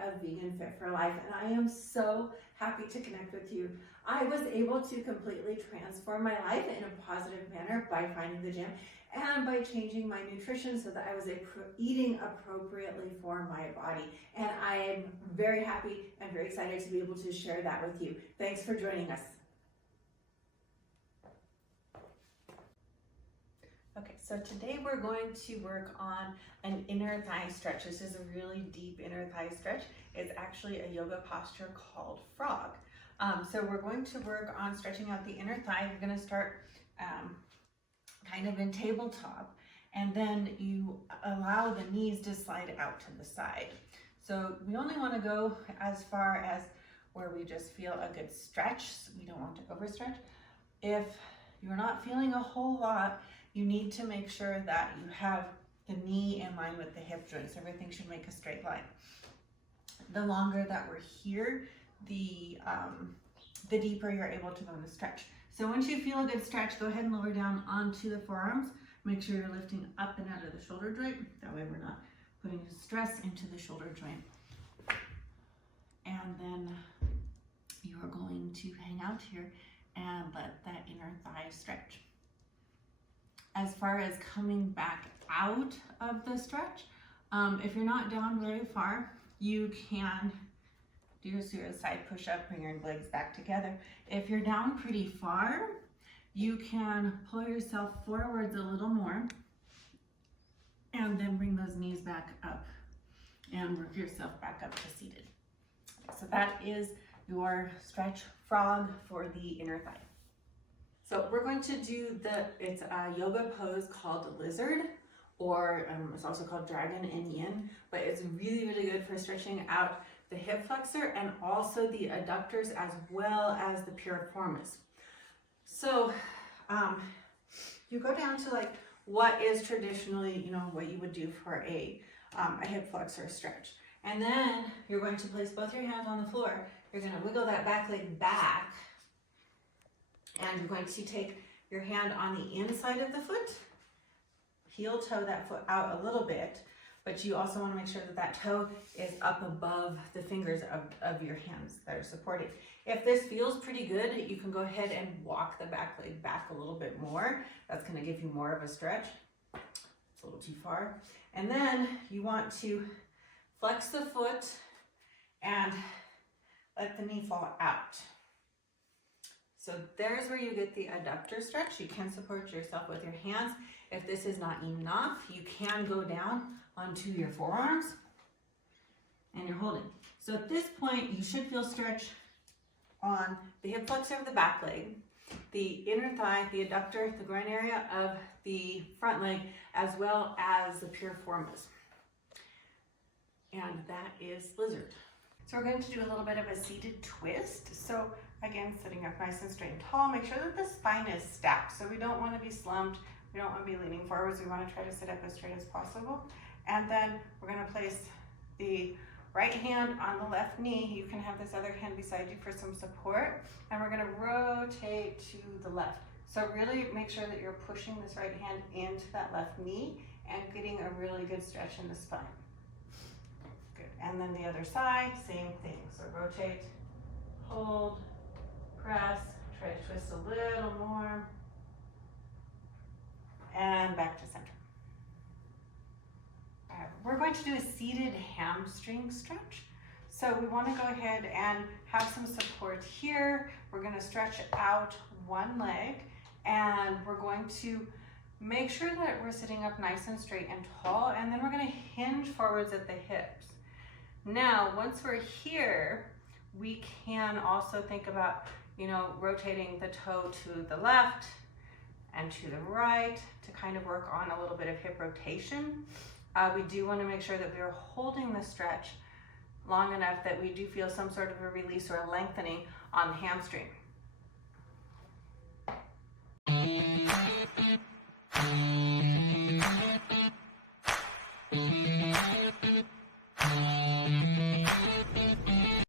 part of Vegan Fit for Life, and I am so happy to connect with you. I was able to completely transform my life in a positive manner by finding the gym and by changing my nutrition so that I was eating appropriately for my body. And I am very happy and very excited to be able to share that with you. Thanks for joining us. Okay, so today we're going to work on an inner thigh stretch. This is a really deep inner thigh stretch. It's actually a yoga posture called frog. So we're going to work on stretching out the inner thigh. You're going to start kind of in tabletop, and then you allow the knees to slide out to the side. So we only want to go as far as where we just feel a good stretch. So we don't want to overstretch. If you're not feeling a whole lot, you need to make sure that you have the knee in line with the hip joints. Everything should make a straight line. The longer that we're here, the deeper you're able to go in the stretch. So once you feel a good stretch, go ahead and lower down onto the forearms. Make sure you're lifting up and out of the shoulder joint. That way we're not putting stress into the shoulder joint. And then you are going to hang out here and let that inner thigh stretch. As far as coming back out of the stretch, if you're not down very far, you can do a suicide push-up, bring your legs back together. If you're down pretty far, you can pull yourself forwards a little more and then bring those knees back up and work yourself back up to seated. So that is your stretch frog for the inner thigh. So we're going to do it's a yoga pose called lizard, or it's also called dragon and yin, but it's really, really good for stretching out the hip flexor and also the adductors as well as the piriformis. So you go down to like what is traditionally, what you would do for a hip flexor stretch. And then you're going to place both your hands on the floor. You're going to wiggle that back leg back. And you're going to take your hand on the inside of the foot, heel toe that foot out a little bit, but you also want to make sure that that toe is up above the fingers of your hands that are supporting. If this feels pretty good, you can go ahead and walk the back leg back a little bit more. That's going to give you more of a stretch. It's a little too far. And then you want to flex the foot and let the knee fall out. So there's where you get the adductor stretch. You can support yourself with your hands. If this is not enough, you can go down onto your forearms and you're holding. So at this point, you should feel stretch on the hip flexor of the back leg, the inner thigh, the adductor, the groin area of the front leg, as well as the piriformis. And that is lizard. So we're going to do a little bit of a seated twist. So again, sitting up nice and straight and tall, make sure that the spine is stacked. So we don't want to be slumped. We don't want to be leaning forwards. We want to try to sit up as straight as possible. And then we're going to place the right hand on the left knee. You can have this other hand beside you for some support. And we're going to rotate to the left. So really make sure that you're pushing this right hand into that left knee and getting a really good stretch in the spine. Good. And then the other side, same thing. So rotate, hold, press, try to twist a little more, and back to center. We're going to do a seated hamstring stretch. So we want to go ahead and have some support here. We're going to stretch out one leg, and we're going to make sure that we're sitting up nice and straight and tall, and then we're going to hinge forwards at the hips. Now, once we're here, we can also think about rotating the toe to the left and to the right to kind of work on a little bit of hip rotation. We do want to make sure that we are holding the stretch long enough that we do feel some sort of a release or a lengthening on the hamstring.